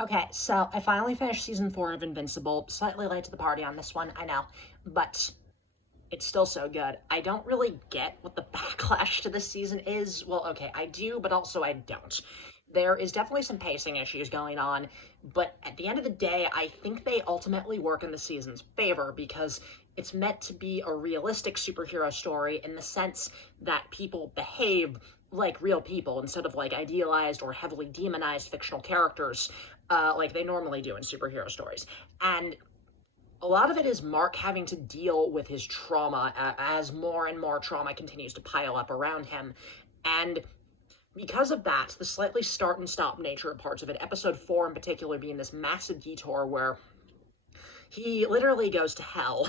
Okay, so I finally finished season 4 of Invincible. Slightly late to the party on this one, I know, but it's still so good. I don't really get what the backlash to this season is. Well, okay, I do, but also I don't. There is definitely some pacing issues going on, but at the end of the day, I think they ultimately work in the season's favor because it's meant to be a realistic superhero story in the sense that people behave like real people instead of like idealized or heavily demonized fictional characters like they normally do in superhero stories. And a lot of it is Mark having to deal with his trauma as more and more trauma continues to pile up around him. And because of that, the slightly start and stop nature of parts of it, episode 4 in particular being this massive detour where he literally goes to hell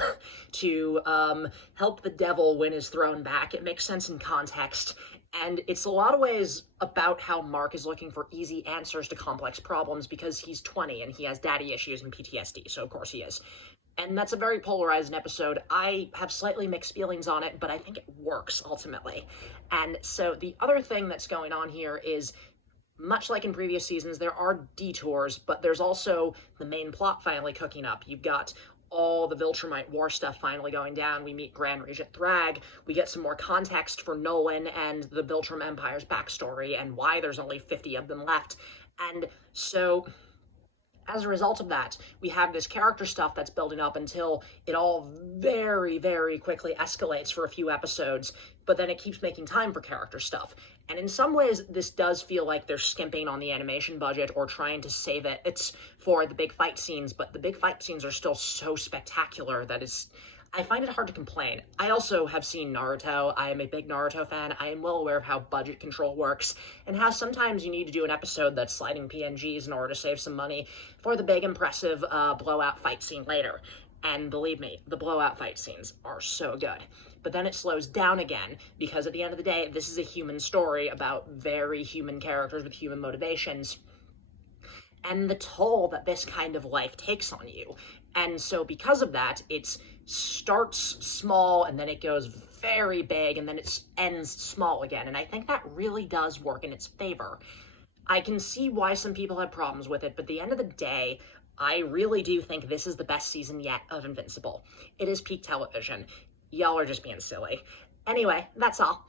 to help the devil win his throne back. It makes sense in context. And it's a lot of ways about how Mark is looking for easy answers to complex problems because he's 20 and he has daddy issues and PTSD, so of course he is. And that's a very polarizing episode. I have slightly mixed feelings on it, but I think it works ultimately. And so the other thing that's going on here is much like in previous seasons, there are detours, but there's also the main plot finally cooking up. You've got all the Viltrumite war stuff finally going down. We meet Grand Regent Thrag. We get some more context for Nolan and the Viltrum Empire's backstory and why there's only 50 of them left. And so as a result of that, we have this character stuff that's building up until it all very, very quickly escalates for a few episodes, but then it keeps making time for character stuff. And in some ways, this does feel like they're skimping on the animation budget or trying to save it. It's for the big fight scenes, but the big fight scenes are still so spectacular that I find it hard to complain. I also have seen Naruto. I am a big Naruto fan. I am well aware of how budget control works and how sometimes you need to do an episode that's sliding PNGs in order to save some money for the big, impressive blowout fight scene later. And believe me, the blowout fight scenes are so good. But then it slows down again because at the end of the day, this is a human story about very human characters with human motivations and the toll that this kind of life takes on you. And so because of that, it starts small and then it goes very big and then it ends small again. And I think that really does work in its favor. I can see why some people have problems with it, but at the end of the day, I really do think this is the best season yet of Invincible. It is peak television. Y'all are just being silly. Anyway, that's all.